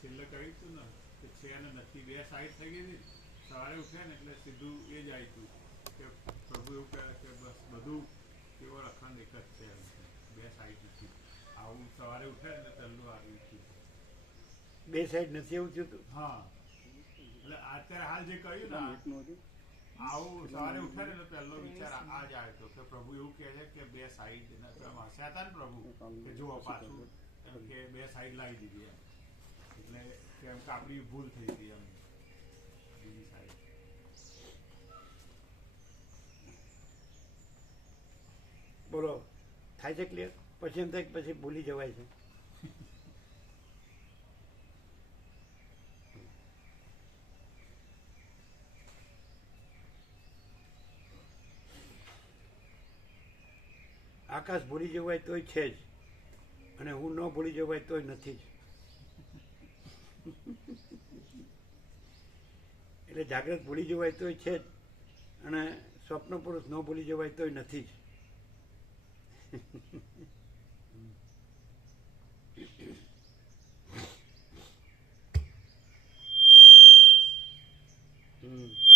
છેલ્લે કહ્યું હતું ને કે છે અને નથી બે સાઈડ થઈ ગઈ હતી સવારે ઉઠ્યા ને એટલે સીધું એ જ આવ્યું કે પ્રભુ એવું કહે કે બસ બધું કેવળ અખંડ એક જ છે એમ બે સાઈડ નથી. આવું સવારે ઉઠ્યા ને એટલે પહેલું આવ્યું હતું બે સાઈડ નથી એવું થયું હા. એટલે અત્યારે હાલ જે કહ્યું ને આવું સવારે ઉઠે એટલે પહેલો વિચાર આ જ આવ્યો હતો કે પ્રભુ એવું કહે છે કે બે સાઈડ હસ્યા હતા ને પ્રભુ કે જુઓ પાછું કે બે સાઈડ લાવી દીધી એમ. એટલે કે આપણી ભૂલ થઈ ગઈ એમ. બીજી સાઈડ બોલો, થાય છે ક્લિયર પછી એમ થાય પછી ભૂલી જવાય છે. આકાશ ભૂલી જવાય તોય છે જ. અને હું ન ભૂલી જવાય તોય નથી જ. એટલે જાગ્રત ભૂલી જવાય તોય છે જ અને સ્વપ્ન પુરુષ ન ભૂલી જવાય તોય નથી જ હમ.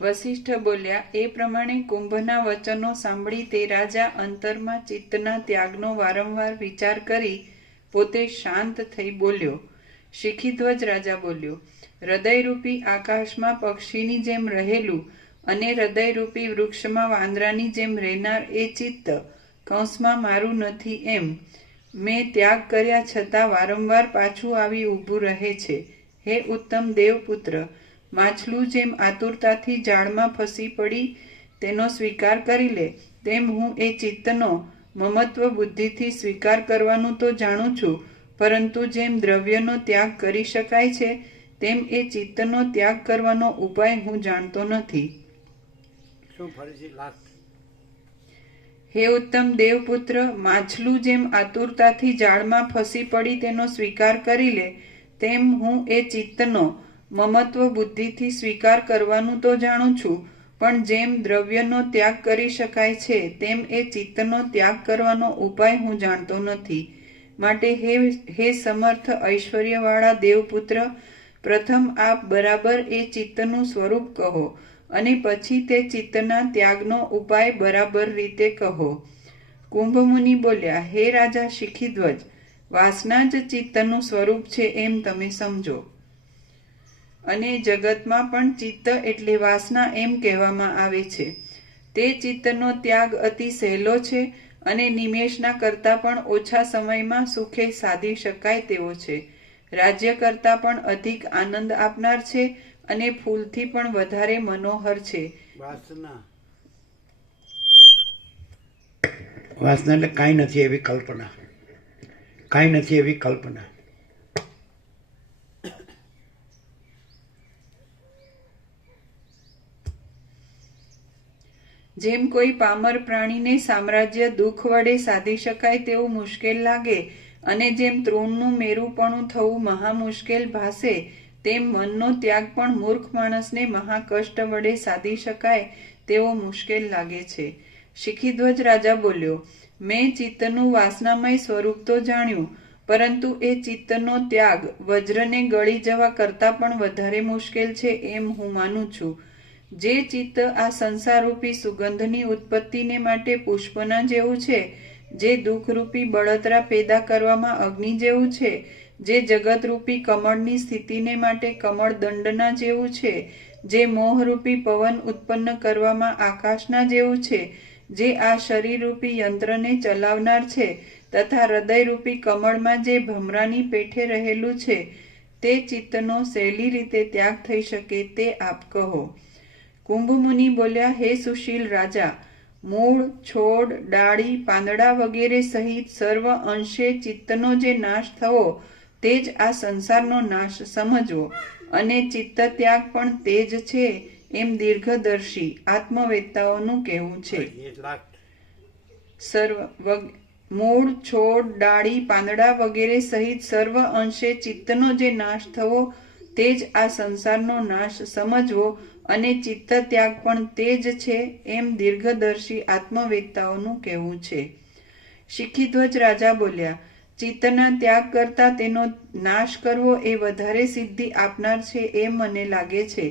વશિષ્ઠ બોલ્યા, એ પ્રમાણે કુંભના વચનો સાંભળી તે રાજા અંતરમાં ચિત્તના ત્યાગનો વારંવાર વિચાર કરી પોતે શાંત થઈ બોલ્યો. શિખીધ્વજ રાજા બોલ્યો, હૃદયરૂપી આકાશમાં પક્ષીની જેમ રહેલું અને હૃદયરૂપી વૃક્ષમાં વાંદરાની જેમ રહેનાર એ ચિત્ત કૌંસમાં મારું નથી એમ. મેં ત્યાગ કર્યા છતાં વારંવાર પાછું આવી ઊભું રહે છે. હે ઉત્તમ દેવપુત્ર માછલું જેમ આતુરતાથી જાળમાં ફસી પડી તેનો સ્વીકાર કરી લે તેમ હું એ ચિત્તનો મમત્વ બુદ્ધિથી સ્વીકાર કરવાનું તો જાણું છું પરંતુ જેમ દ્રવ્યનો ત્યાગ કરી શકાય છે તેમ એ ચિત્તનો ત્યાગ કરવાનો ઉપાય હું જાણતો નથી. હે ઉત્તમ દેવપુત્ર માછલું જેમ આતુરતાથી જાળમાં ફસી પડી તેનો સ્વીકાર કરી લે તેમ હું એ ચિત્તનો મમત્વ બુદ્ધિથી સ્વીકાર કરવાનું તો જાણું છું, પણ જેમ દ્રવ્યનો ત્યાગ કરી શકાય છે, તેમ એ ચિત્તનો ત્યાગ કરવાનો ઉપાય હું જાણતો નથી. માટે હે હે સમર્થ ઐશ્વર્યવાળા દેવપુત્ર, પ્રથમ આપ બરાબર એ ચિત્તનું સ્વરૂપ કહો, અને પછી તે ચિત્તના ત્યાગનો ઉપાય બરાબર રીતે કહો. કુંભમુનિ બોલ્યા, હે રાજા શિખીધ્વજ, વાસના જ ચિત્તનું સ્વરૂપ છે એમ તમે સમજો. અને જગતમાં પણ ચિત્ત એટલે વાસના એમ કહેવામાં આવે છે. તે ચિત્તનો ત્યાગ અતિ સહેલો છે અને નિમેષના કરતાં પણ ઓછા સમયમાં સુખે સાધી શકાય તેવો છે. રાજ્ય કરતાં પણ અધિક આનંદ આપનાર છે અને ફૂલથી પણ વધારે મનોહર છે. વાસના. વાસના એટલે કાંઈ નથી એવી કલ્પના. કાંઈ નથી એવી કલ્પના. જેમ કોઈ પામર પ્રાણીને સામ્રાજ્ય દુઃખ વડે સાધી શકાય તેવું મુશ્કેલ લાગે અને જેમ તૃણનું મેરુપણું થવું મહા મુશ્કેલ ભાસે, તેમ મનનો ત્યાગ પણ મૂર્ખ માણસને મહાકષ્ટ વડે સાધી શકાય તેવો મુશ્કેલ લાગે છે. શિખીધ્વજ રાજા બોલ્યો, મેં ચિત્તનું વાસનામય સ્વરૂપ તો જાણ્યું, પરંતુ એ ચિત્તનો ત્યાગ વજ્રને ગળી જવા કરતાં પણ વધારે મુશ્કેલ છે એમ હું માનું છું. જે ચિત્ત આ સંસારરૂપી સુગંધની ઉત્પત્તિને માટે પુષ્પના જેવું છે, જે દુઃખરૂપી બળતરા પેદા કરવામાં અગ્નિ જેવું છે, જે જગતરૂપી કમળની સ્થિતિને માટે કમળ દંડના જેવું છે, જે મોહરૂપી પવન ઉત્પન્ન કરવામાં આકાશના જેવું છે, જે આ શરીરરૂપી યંત્રને ચલાવનાર છે, તથા હૃદયરૂપી કમળમાં જે ભમરાની પેઠે રહેલું છે, તે ચિત્તનો સહેલી રીતે ત્યાગ થઈ શકે તે આપ કહો. કુંભમુનિ બોલ્યા, હે સુશીલ રાજા, મૂળ, છોડ, ડાળી, પાંદડા વગેરે સહિત સર્વ અંશે ચિત્તનો જે નાશ થવો, તે જ આ સંસારનો નાશ સમજવો. અને ચિત્ત ત્યાગ પણ તે જ છે એમ દીર્ઘદર્શી આત્મવેતાઓનું કહેવું છે. સર્વ મૂળ, છોડ, ડાળી, પાંદડા વગેરે સહિત સર્વ અંશે ચિત્તનો જે નાશ થવો, તે જ આ સંસારનો નાશ સમજવો અને ચિત્ત ત્યાગ પણ તે જ છે એમ દીર્ઘદર્શી આત્મવેદતાઓનું કહેવું છે. શિખીધ્વજ રાજા બોલ્યા, ચિત્તના ત્યાગ કરતા તેનો નાશ કરવો એ વધારે સિદ્ધિ આપનાર છે એ મને લાગે છે.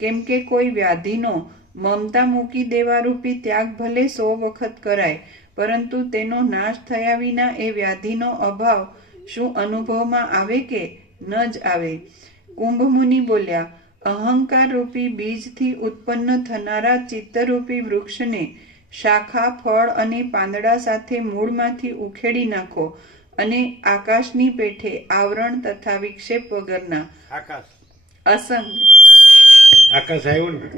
કેમ કે કોઈ વ્યાધિનો મમતા મૂકી દેવારૂપી ત્યાગ ભલે સો વખત કરાય, પરંતુ તેનો નાશ થયા વિના એ વ્યાધિનો અભાવ શું અનુભવમાં આવે કે ન જ આવે? કુંભમુનિ બોલ્યા અહંકાર રૂપી બીજથી ઉત્પન્ન થનારા ચિત્તરૂપી વૃક્ષને શાખા ફળ અને પાંદડા સાથે મૂળમાંથી ઉખેડી નાખો અને આકાશની પેઠે આવરણ તથા વિક્ષેપ વગરના આકાશ. અસંગ. આકાશ આવ્યું ને?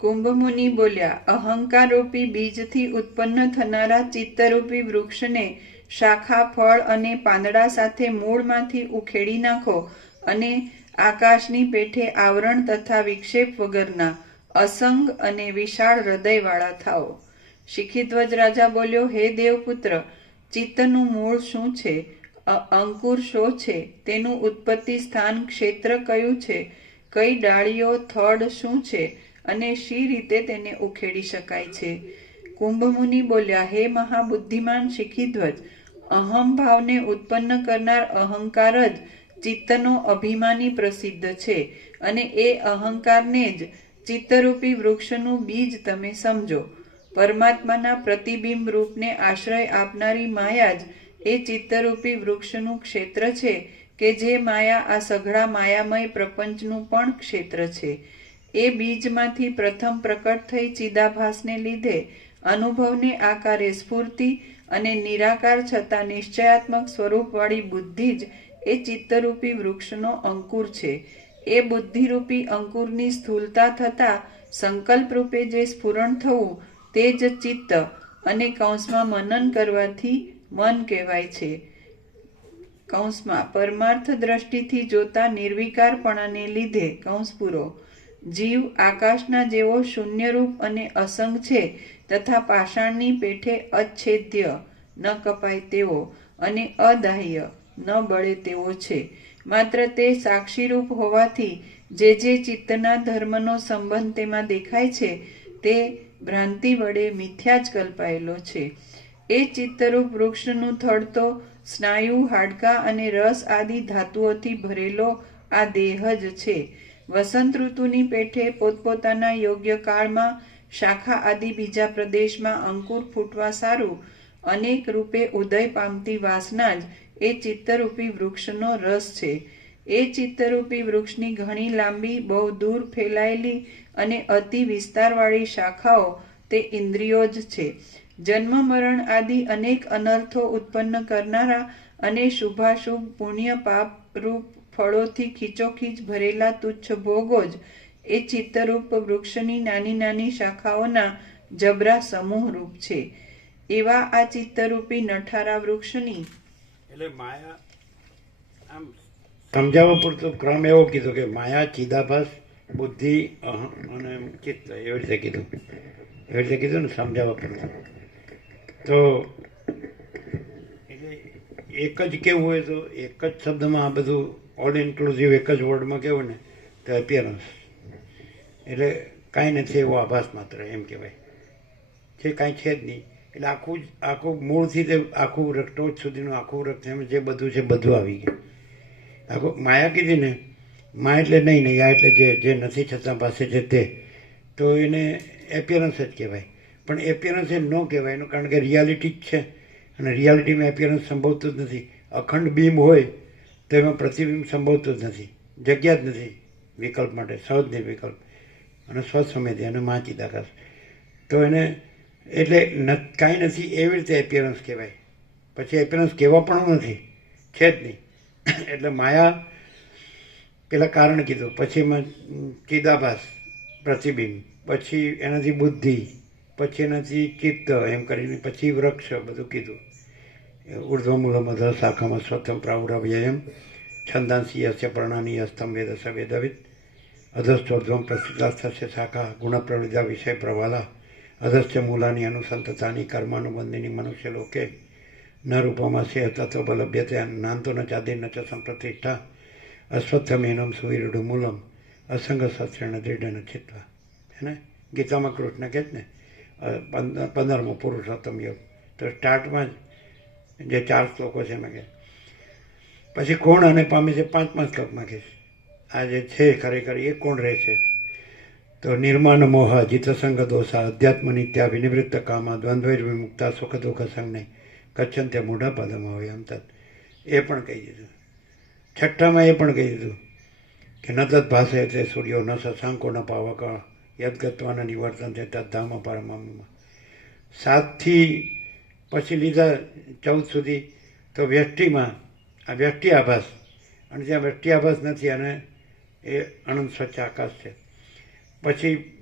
કુંભમુનિ બોલ્યા અહંકાર રૂપી બીજથી ઉત્પન્ન થનારા ચિત્તરૂપી વૃક્ષને શાખા, ફળ અને પાંદડા સાથે મૂળમાંથી ઉખેડી નાખો અને આકાશની પેઠે આવરણ તથા વિક્ષેપ વગરના અસંગ અને વિશાળ હૃદયવાળા થાઓ. શિખીધ્વજ રાજા બોલ્યો, હે દેવપુત્ર, ચિત્તનું મૂળ શું છે? અંકુર શો છે? તેનું ઉત્પત્તિ સ્થાન ક્ષેત્ર કયું છે? કઈ ડાળીઓ, થડ શું છે? અને શી રીતે તેને ઉખેડી શકાય છે? કુંભમુનિ બોલ્યા, હે મહાબુદ્ધિમાન શિખીધ્વજ, અહમ ભાવને ઉત્પન્ન કરનાર અહંકાર જ ચિત્તનો અભિમાની પ્રસિદ્ધ છે અને એ અહંકારને જ ચિત્તરૂપી વૃક્ષનું બીજ તમે સમજો. પરમાત્માના પ્રતિબિંબ રૂપને આશ્રય આપનારી માયા જ એ ચિત્તરૂપી વૃક્ષનું ક્ષેત્ર છે કે જે માયા આ સઘળા માયામય પ્રપંચનું પણ ક્ષેત્ર છે. એ બીજમાંથી પ્રથમ પ્રકટ થઈ ચિદાભાસને લીધે અનુભવને આકારે સ્ફૂર્તિ અને નિરાકાર છતાં નિશ્ચયાત્મક સ્વરૂપવાળી બુદ્ધિ જ એ ચિત્તરૂપી વૃક્ષનો અંકુર છે. એ બુદ્ધિરૂપી અંકુરની સ્થૂલતા થતાં સંકલ્પરૂપે જે સ્ફુરણ થવું તે જ ચિત્ત અને કૌંસમાં મનન કરવાથી મન કહેવાય છે. કૌંસમાં પરમાર્થ દ્રષ્ટિથી જોતા નિર્વિકારપણાને લીધે કૌંસ પૂરો જીવ આકાશના જેવો શૂન્યરૂપ અને અસંગ છે તથા પાષાણની પેઠે અચ્છેદ્ય ન કપાય તેવો અને અદાહ્ય, ન બળે તેવો છે. માત્ર તે સાક્ષીરૂપ હોવાથી જે જે ચિત્તના ધર્મનો સંબંધ તેમાં દેખાય છે, તે ભ્રાંતિ વડે મિથ્યા જ કલ્પાયેલો છે. એ ચિત્તરૂપ વૃક્ષનું થડ તો સ્નાયુ, હાડકા અને રસ આદિ ધાતુઓથી ભરેલો આ દેહ જ છે. વસંત ઋતુની પેઠે પોતપોતાના યોગ્ય કાળમાં શાખા આદિ બીજા પ્રદેશમાં અંકુર ફૂટવા સારું, અનેક રૂપે ઉદય પામતી વાસના જ એ ચિત્તરૂપી વૃક્ષનો રસ છે. એ ચિત્તરૂપી વૃક્ષની ઘણી લાંબી, બહુ દૂર ફેલાયેલી અને અતિ વિસ્તારવાળી શાખાઓ તે ઇન્દ્રિયો જ છે. જન્મ, મરણ આદિ અનેક અનર્થો ઉત્પન્ન કરનારા અને શુભાશુભ પુણ્ય પાપ રૂપ ફળોથી ખીચોખીચ ભરેલા તુચ્છ ભોગો જ એ ચિત્તરૂપ વૃક્ષની નાની નાની શાખાઓના જબરા સમૂહ રૂપ છે. એવા આ ચિત્તરૂપી નઠારા વૃક્ષની એટલે માયા આમ સમજાવવા પૂરતો ક્રમ એવો કીધો કે માયા ચિદાભાસ બુદ્ધિ અહં અને ચિત્ત એવી રીતે કીધું. એવી રીતે કીધું ને સમજાવવા પૂરતું. તો એટલે એક જ કેવું હોય તો એક જ શબ્દમાં આ બધું ઓલ ઇન્ક્લુઝિવ એક જ વર્ડમાં કેવું ને, તો એપિયરન્સ એટલે કાંઈ નથી એવો આભાસ માત્ર, એમ કહેવાય. જે કાંઈ છે જ નહીં. એટલે આખું જ, આખું મૂળથી તે આખું રક્ટોજ સુધીનું આખું રક્ત એમ જે બધું છે, બધું આવી ગયું. આખું માયા કીધી ને, મા એટલે નહીં નહીં, આ એટલે જે જે નથી છતાં પાસે છે તે, તો એને એપિયરન્સ જ કહેવાય. પણ એપિયરન્સ એ ન કહેવાય એનું કારણ કે રિયાલિટી જ છે. અને રિયાલિટીમાં એપિયરન્સ સંભવતું જ નથી. અખંડ બીમ હોય તો એમાં પ્રતિબિંબ સંભવતું જ નથી. જગ્યા જ નથી વિકલ્પ માટે સહજ વિકલ્પ. અને સ્વસમયથી અને માચી આકાશ તો એને એટલે કાંઈ નથી એવી રીતે એપિયરન્સ કહેવાય. પછી એપિયરન્સ કહેવા પણ નથી, છે જ નહીં. એટલે માયા પેલા કારણ કીધું, પછી એમાં ચિદાભાસ પ્રતિબિંબ, પછી એનાથી બુદ્ધિ, પછી એનાથી ચિત્ત એમ કરીને, પછી વૃક્ષ બધું કીધું. ઉર્ધ્વમૂલમધ શાખામાં સ્વતમ પ્રાવરાવ્યયમ છંદાંસી યસ્ય પ્રણાની અસ્તમ વેદ સ વેદવિદ અધસ્તોર્ધ્વમ પ્રસિદ્ધાસ્તસ્ય શાખા ગુણપ્રવૃદ્ધા વિષય પ્રવાલા અધસ્ય મૂલાની અનુસંતતાની કર્માનુબંધીની મનુષ્ય લોકે ન રૂપમાસ્ય તત્વબલભ્યતે નાંતો ન ચાદિર ન ચ સંપ્રતિષ્ઠા અશ્વત્થમેનમ સુવીરુડું મૂલમ અસંગ શસ્ત્રેણ દૃઢ ન ચિત્વા હે ને ગીતામાં કૃષ્ણ કહે જ ને પંદર- પંદરમો પુરુષોત્તમ યોગ તો સ્ટાર્ટમાં જ જે ચાર શ્લોકો છે એમાં કે. પછી કોણ અને પામે છે? પાંચમા શ્લોકમાં છે આ જે છે ખરેખર એ કોણ રહે છે? તો નિર્માણ મોહ, જીતસંગ દોષા અધ્યાત્મ નિત્યા વિનિવૃત્ત કામા દ્વંદ્વ વિમુક્તા સુખ દુઃખ સંગ નહીં. કચ્છન તે મૂઢા પદમાં હોય એમ તત. એ પણ કહી દીધું. છઠ્ઠામાં એ પણ કહી દીધું કે ન તત ભાષે તે સૂર્યો, ન શશાંકો ન પાવક, યદગત્વાના નિવર્તન તે તદ્ધામ પરમામાં. સાતથી પછી લીધા ચૌદ સુધી તો વ્યષ્ટિમાં, આ વ્યષ્ટિ આભાસ. અને જ્યાં વ્યષ્ટિ આભાસ નથી, અને એ અનંત સ્વચ્છ આકાશ છે. પછી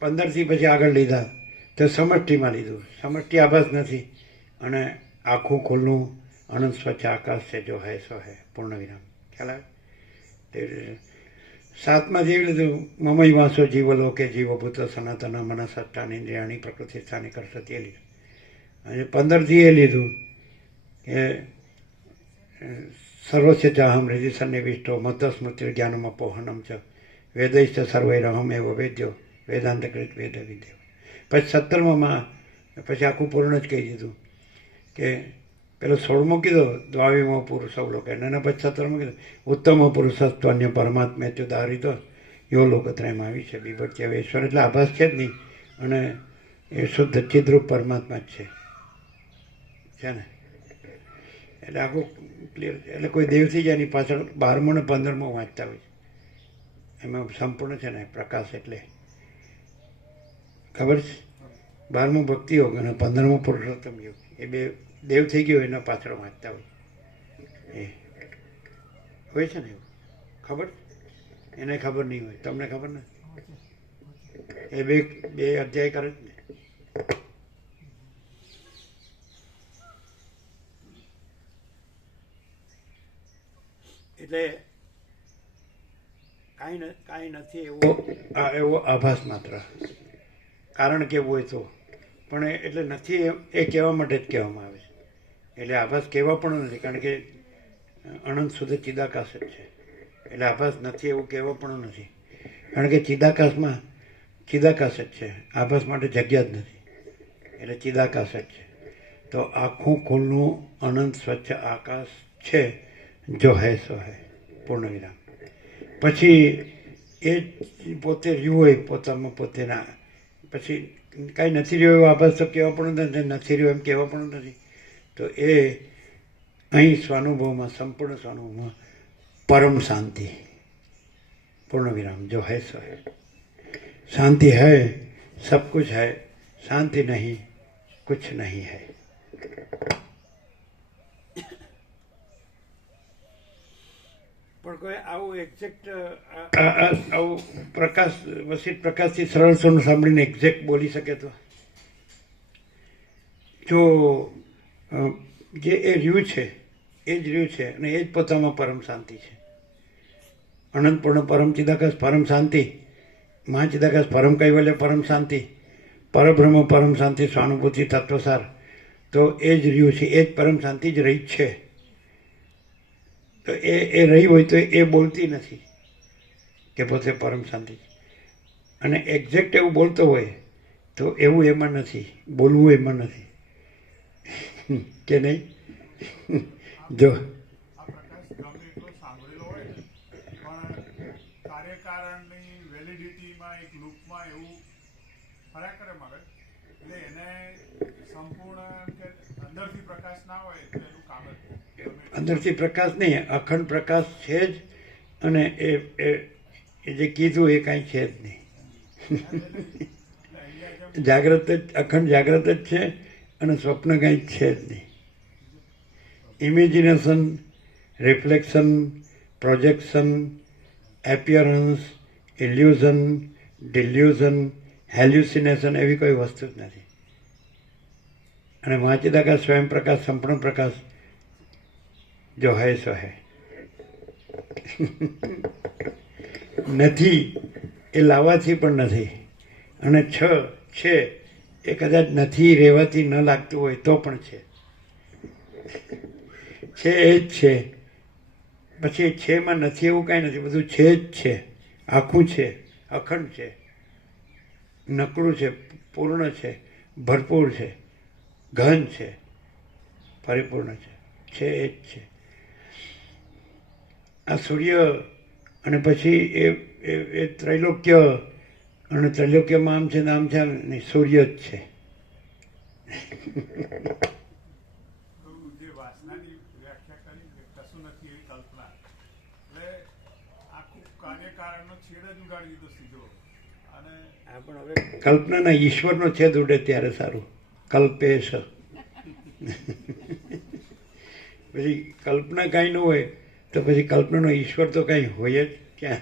પંદરથી પછી આગળ લીધા, તો સમષ્ટિમાં લીધું. સમષ્ટિ આભાસ નથી, અને આખું ખુલ્લું અનંત સ્વચ્છ આકાશ છે, જો હૈ સો હૈ. પૂર્ણ વિરામ. ખ્યાલ આવે? સાતમાં જેવી લીધું, મમય વાંસો જીવલોકે જીવભૂત સનાતન મન સત્તાની ઇન્દ્રિયાણી પ્રકૃતિ સ્થાની કરશે તે લીધું. અને પંદરથી એ લીધું. કે સર્વસિદ્ધાહમ ચાહમ વિષ્ટો મધ્યસ્મૃતિ જ્ઞાનમાં પોહનમ ચ. વેદૈશ્ચ સર્વૈરહમ એવો વેદ્યો. વેદાંતકૃત વેદ વિદ્યો. પછી સત્તરમાં પછી આખું પૂર્ણ જ કહી દીધું કે પેલો સોળમો કીધો, દ્વાવીમો પુરુષ અવલોકે અને પછી સત્તરમો કીધું, ઉત્તમ પુરુષસ્વ અન્ય પરમાત્મા ત્યુદારિતો યો લોકત્રયમાં આવી છે. બીભટ્ય હવે ઈશ્વર. એટલે આભાસ છે જ નહીં. અને એ શુદ્ધ ચિદ્રુપ પરમાત્મા જ છે. છે ને? એટલે આખું ક્લિયર એટલે કોઈ દેવથી જ એની પાછળ બારમો ને પંદરમો વાંચતા હોય છે. એમાં સંપૂર્ણ છે ને પ્રકાશ એટલે. ખબર છે? બારમું ભક્તિ યોગ અને પંદરમો પુરુષોત્તમ યોગ. એ બે દેવ થઈ ગયો એના પાછળ વાંચતા હોય એ. હોય છે ને એવું? ખબર? એને ખબર નહીં હોય. તમને ખબર ને એ બે બે અધ્યાય કરે જ ને? એટલે કાંઈ કાંઈ નથી એવો આ એવો આભાસ માત્ર. કારણ કેવું હોય તો. પણ એટલે નથી એ કહેવા માટે જ કહેવામાં આવે એટલે આભાસ કહેવા પણ નથી, કારણ કે અનંત સુધી ચિદાકાશ જ છે. એટલે આભાસ નથી એવું કહેવા પણ નથી. કારણ કે ચિદાકાશમાં ચિદાકાશ જ છે. આભાસ માટે જગ્યા જ નથી. એટલે ચિદાકાશ જ છે. તો આખું ખુલ્લું અનંત સ્વચ્છ આકાશ છે. જો હૈ સો હૈ પૂર્ણ વિરામ પછી એ જ પોતે રહ્યું હોય પોતામાં પોતેના પછી કાંઈ નથી રહ્યો એવો આભાસ તો કહેવા પણ નથી નથી રહ્યો એમ કહેવા પણ નથી તો એ અહીં સ્વાનુભવમાં સંપૂર્ણ સ્વાનુભવમાં પરમ શાંતિ પૂર્ણ વિરામ જો હૈ સો હૈ शांति है सब कुछ है शांति नहीं कुछ नहीं है પણ કોઈ આવું એક્ઝેક્ટ આવું પ્રકાશ, વસિત પ્રકાશથી સરળ સોનું સાંભળીને એક્ઝેક્ટ બોલી શકે તો. જો જે એ રહ્યું છે, એ જ રહ્યું છે અને એ જ પોતામાં પરમ શાંતિ છે. અનંતપૂર્ણ પરમ ચિદાકાશ પરમ શાંતિ મહાચિદાકાશ પરમ કૈવલ્ય પરમ શાંતિ, પરબ્રહ્મ પરમ શાંતિ, સ્વાનુભૂતિ, તત્વસાર, તો એ જ રહ્યું છે, એ જ પરમ શાંતિ જ રહી છે. તો એ એ રહી હોય તો એ બોલતી નથી કે પોતે પરમ શાંતિ. અને એક્ઝેક્ટ એવું બોલતો હોય તો એવું એમાં નથી, બોલવું એમાં નથી. કે નહીં? જો. કાર્યકારણની વેલિડિટીમાં એક લૂપમાં એવું ફર્યા એટલે એને સંપૂર્ણ કે અંદરથી પ્રકાશ નહીં. અખંડ પ્રકાશ છે જ અને એ એ જે કીધું એ કાંઈ છે જ નહીં. જાગ્રત જ, અખંડ જાગ્રત જ છે અને સ્વપ્ન કાંઈ છે જ નહીં. Imagination reflection projection appearance illusion delusion hallucination એવી કોઈ વસ્તુ જ નથી. અને વાંચિદાકાશ સ્વયં પ્રકાશ, સંપૂર્ણ પ્રકાશ જો હૈ, સો હૈ. નથી, એ લાવવાથી પણ નથી. અને છ, છે, એ કદાચ નથી, રહેવાથી ન લાગતું હોય તો પણ છે. છે એ જ છે. પછી છેમાં નથી એવું કાંઈ નથી. બધું છે જ છે. આખું છે. અખંડ છે. નકળું છે. પૂર્ણ છે. ભરપૂર છે. ઘન છે પરિપૂર્ણ છે છે એ જ છે. આ સૂર્ય અને પછી એ એ એ ત્રૈલોક્ય અને ત્રૈલોક્યમાં આમ છે ને આમ છે નહીં સૂર્ય જ છે. તો જે વાસનાની વ્યાખ્યા કરી કે નથી એવી કલ્પના. એટલે આખું કાર્યકારણનો છેદ જ ઉગાડી દીધો સીધો. અને આ પણ હવે કલ્પનાના ઈશ્વરનો છેદ ઉડે ત્યારે સારું. કલ્પેશ. પછી કલ્પના કાંઈ ન હોય, તો પછી કલ્પનાનો ઈશ્વર તો કાંઈ હોય જ ક્યાં